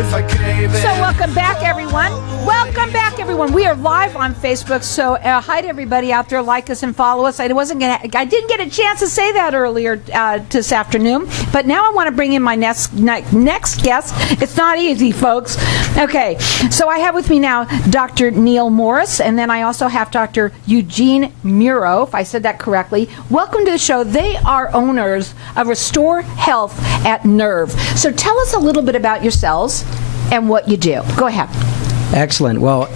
So welcome back, everyone. Welcome back, everyone. We are live on Facebook, so hi to everybody out there. Like us and follow us. I didn't get a chance to say that earlier this afternoon, but now I want to bring in my next guest. It's not easy, folks. Okay, so I have with me now Dr. Neil Morris, and then I also have Dr. Eugene Muro, if I said that correctly. Welcome to the show. They are owners of Restore Health at Nerve. So tell us a little bit about yourselves and what you do. Go ahead. Excellent. Well,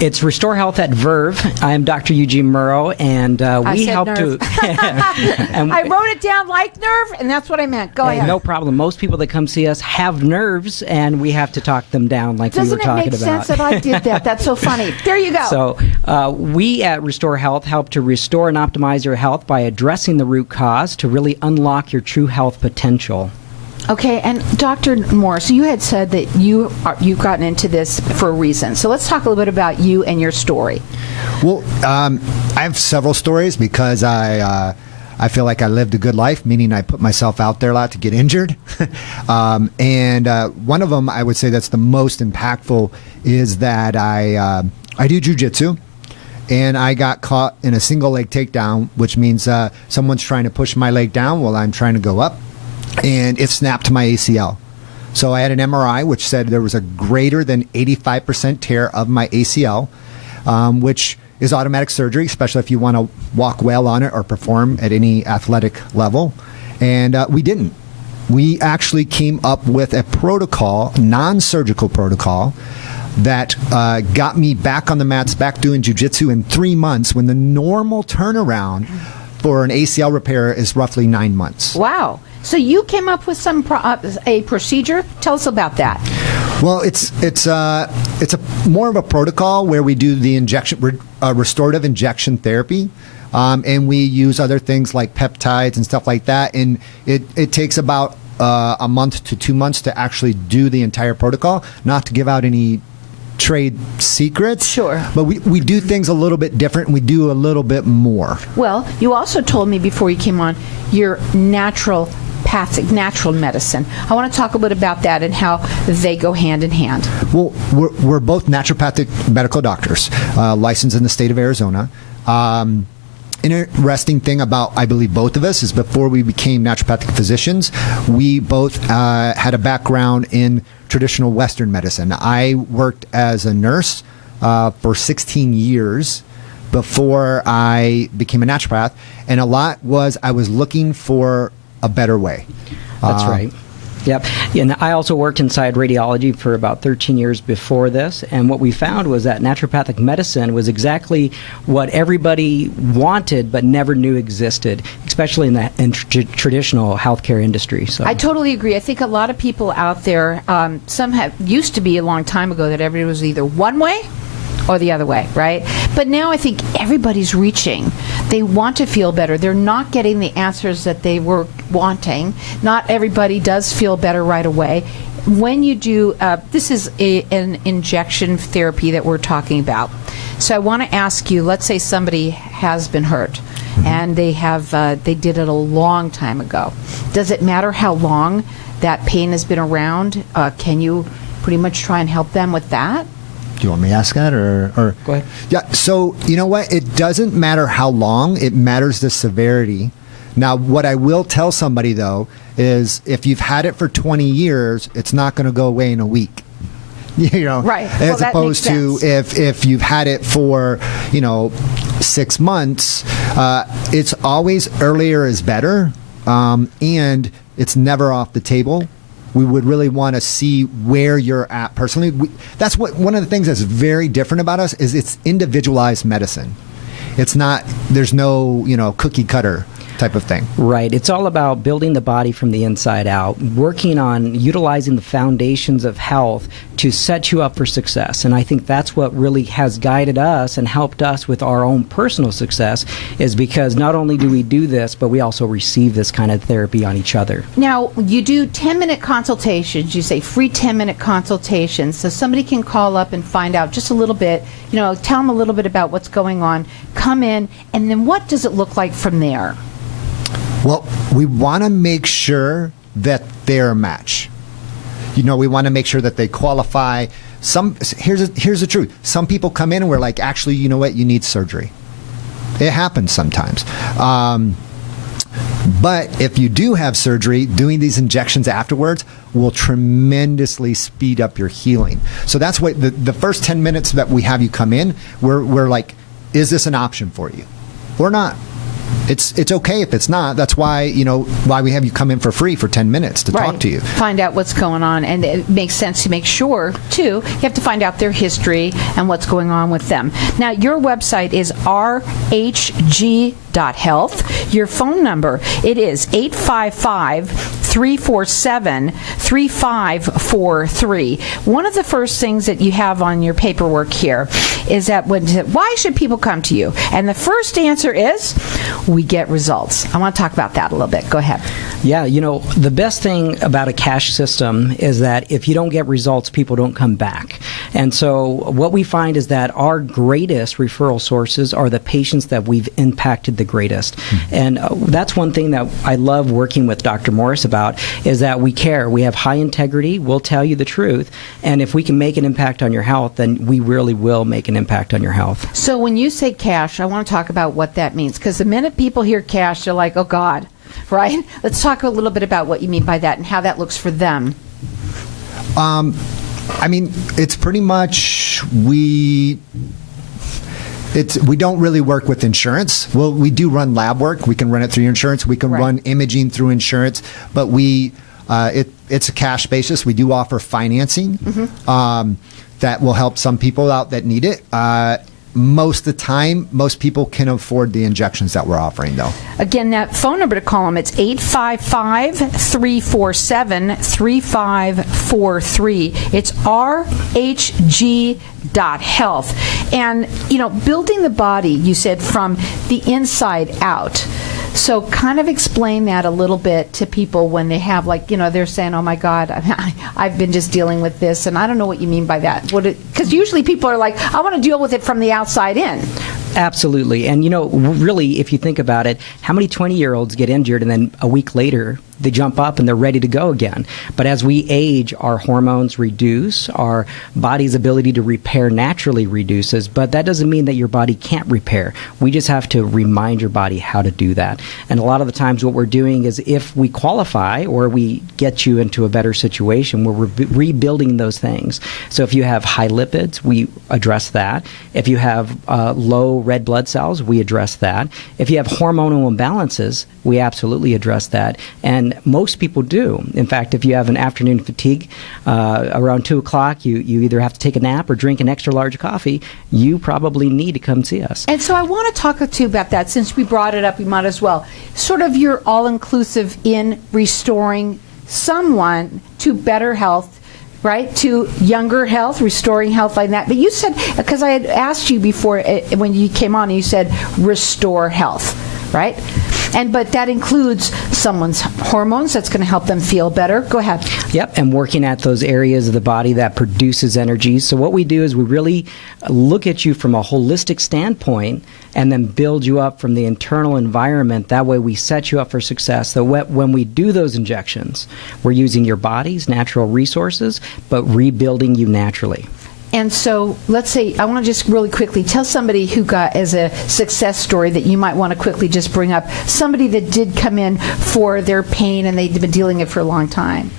it's Restore Health at Verve. I am Dr. Eugene Muro, and we help nerve. and I wrote it down like nerve, and that's what I meant. Go ahead. No problem. Most people that come see us have nerves, and we have to talk them down like we were talking about. Doesn't it make sense that I did that? That's so funny. There you go. So we at Restore Health help to restore and optimize your health by addressing the root cause to really unlock your true health potential. Okay, and Dr. Morris, you had said that you've gotten into this for a reason. So let's talk a little bit about you and your story. Well, I have several stories because I feel like I lived a good life, meaning I put myself out there a lot to get injured. And one of them, I would say that's the most impactful, is that I do jujitsu. And I got caught in a single leg takedown, which means someone's trying to push my leg down while I'm trying to go up. And it snapped my ACL. So I had an MRI, which said there was a greater than 85% tear of my ACL, which is automatic surgery, especially if you want to walk well on it or perform at any athletic level. And we didn't. We actually came up with a protocol, non-surgical protocol, that got me back on the mats, back doing jiu-jitsu in 3 months, when the normal turnaround for an ACL repair is roughly 9 months. Wow. So you came up with a procedure. Tell us about that. Well, it's a more of a protocol where we do the restorative injection therapy, and we use other things like peptides and stuff like that. And it takes about a month to 2 months to actually do the entire protocol. Not to give out any trade secrets. Sure. But we do things a little bit different, and we do a little bit more. Well, you also told me before you came on your natural medicine. I want to talk a little bit about that and how they go hand in hand. Well, we're both naturopathic medical doctors, licensed in the state of Arizona. Interesting thing about, I believe, both of us is before we became naturopathic physicians, we both had a background in traditional Western medicine. I worked as a nurse for 16 years before I became a naturopath, and a lot was I was looking for a better way. That's right. Yep. And I also worked inside radiology for about 13 years before this, and what we found was that naturopathic medicine was exactly what everybody wanted but never knew existed, especially in the traditional healthcare industry. So I totally agree. I think a lot of people out there, used to be a long time ago that everybody was either one way or the other way, right? But now I think everybody's reaching. They want to feel better. They're not getting the answers that they were wanting. Not everybody does feel better right away. When you do, this is an injection therapy that we're talking about. So I want to ask you, let's say somebody has been hurt, and they did it a long time ago. Does it matter how long that pain has been around? Can you pretty much try and help them with that? Do you want me to ask that, or Go ahead. Yeah. So you know what? It doesn't matter how long. It matters the severity. Now, what I will tell somebody though is, if you've had it for 20 years, it's not going to go away in a week. You know, right? As opposed to if you've had it for 6 months, it's always earlier is better, and it's never off the table. We would really want to see where you're at personally. That's one of the things that's very different about us is it's individualized medicine. It's not, there's no, cookie cutter type of thing. Right. It's all about building the body from the inside out, working on utilizing the foundations of health to set you up for success. And I think that's what really has guided us and helped us with our own personal success, is because not only do we do this, but we also receive this kind of therapy on each other. Now, you do 10-minute consultations. You say free 10-minute consultations, so somebody can call up and find out just a little bit, tell them a little bit about what's going on, come in, and then what does it look like from there? Well, we want to make sure that they're a match. we want to make sure that they qualify. Here's the truth. Some people come in and we're like, actually, you know what? You need surgery. It happens sometimes. But if you do have surgery, doing these injections afterwards will tremendously speed up your healing. So that's what the first 10 minutes that we have you come in, we're like, is this an option for you or not? It's okay if it's not. That's why, why we have you come in for free for 10 minutes to talk to you. Find out what's going on. And it makes sense to make sure, too, you have to find out their history and what's going on with them. Now, your website is rhg.health. Your phone number, it is 855-347-3543. One of the first things that you have on your paperwork here is that why should people come to you? And the first answer is, we get results. I want to talk about that a little bit. Go ahead. Yeah, the best thing about a cash system is that if you don't get results, people don't come back. And so what we find is that our greatest referral sources are the patients that we've impacted the greatest. And that's one thing that I love working with Dr. Morris about, is that we care. We have high integrity. We'll tell you the truth. And if we can make an impact on your health, then we really will make an impact on your health. So when you say cash, I want to talk about what that means. Because the minute people hear cash, they're like, oh, God. Right? Let's talk a little bit about what you mean by that and how that looks for them. It's pretty much we don't really work with insurance. Well, we do run lab work. We can run it through your insurance. We can run imaging through insurance, but it's a cash basis. We do offer financing that will help some people out that need it. Most of the time, most people can afford the injections that we're offering, though. Again, that phone number to call them, it's 855-347-3543. It's rhg.health. And, building the body, you said, from the inside out. So kind of explain that a little bit to people when they have, they're saying, oh, my God, I've been just dealing with this, and I don't know what you mean by that. Because usually people are like, I want to deal with it from the outside in. Absolutely. And, really, if you think about it, how many 20-year-olds get injured and then a week later they jump up and they're ready to go again? But as we age, our hormones reduce, our body's ability to repair naturally reduces, but that doesn't mean that your body can't repair. We just have to remind your body how to do that. And a lot of the times what we're doing is, if we qualify or we get you into a better situation, we're rebuilding those things. So if you have high lipids, we address that. If you have low red blood cells, we address that. If you have hormonal imbalances, we absolutely address that. And most people do. In fact, if you have an afternoon fatigue around 2 o'clock, you either have to take a nap or drink an extra large coffee, you probably need to come see us. And so I want to talk to you about that. Since we brought it up, we might as well. Sort of your all-inclusive in restoring someone to better health, right, to younger health, restoring health like that. But you said, because I had asked you before when you came on, you said restore health, right? But that includes someone's hormones. That's going to help them feel better. Go ahead. Yep, and working at those areas of the body that produces energy. So what we do is we really look at you from a holistic standpoint and then build you up from the internal environment. That way we set you up for success. So when we do those injections, we're using your body's natural resources, but rebuilding you naturally. And so let's say, I want to just really quickly tell somebody who got as a success story that you might want to quickly just bring up, somebody that did come in for their pain and they've been dealing with it for a long time.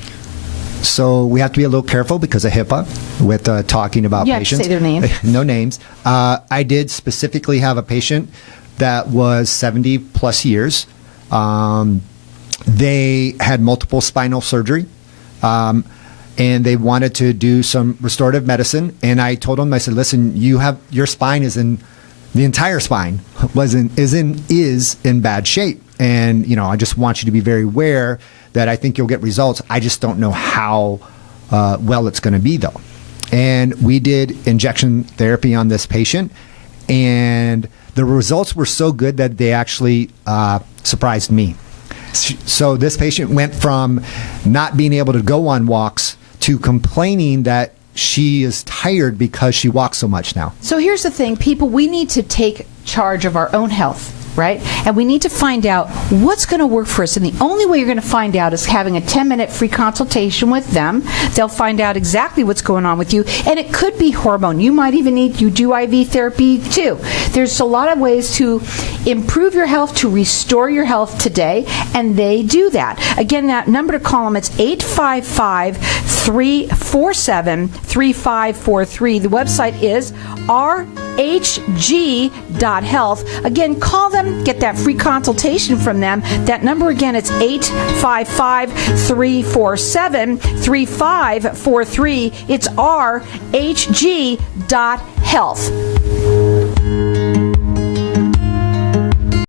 So we have to be a little careful because of HIPAA with talking about patients. You have to say their name. No names. I did specifically have a patient that was 70 plus years. They had multiple spinal surgery. And they wanted to do some restorative medicine. And I told them, I said, listen, your spine the entire spine is in bad shape. And, I just want you to be very aware that I think you'll get results. I just don't know how well it's going to be, though. And we did injection therapy on this patient. And the results were so good that they actually surprised me. So this patient went from not being able to go on walks to complaining that she is tired because she walks so much now. So here's the thing, people, we need to take charge of our own health. right? And we need to find out what's going to work for us. And the only way you're going to find out is having a 10-minute free consultation with them. They'll find out exactly what's going on with you. And it could be hormone. You might even need, you do IV therapy too. There's a lot of ways to improve your health, to restore your health today, and they do that. Again, that number to call them, it's 855-347-3543. The website is rhg.health. Again, call them, get that free consultation from them. That number again, it's 855-347-3543. It's rhg.health.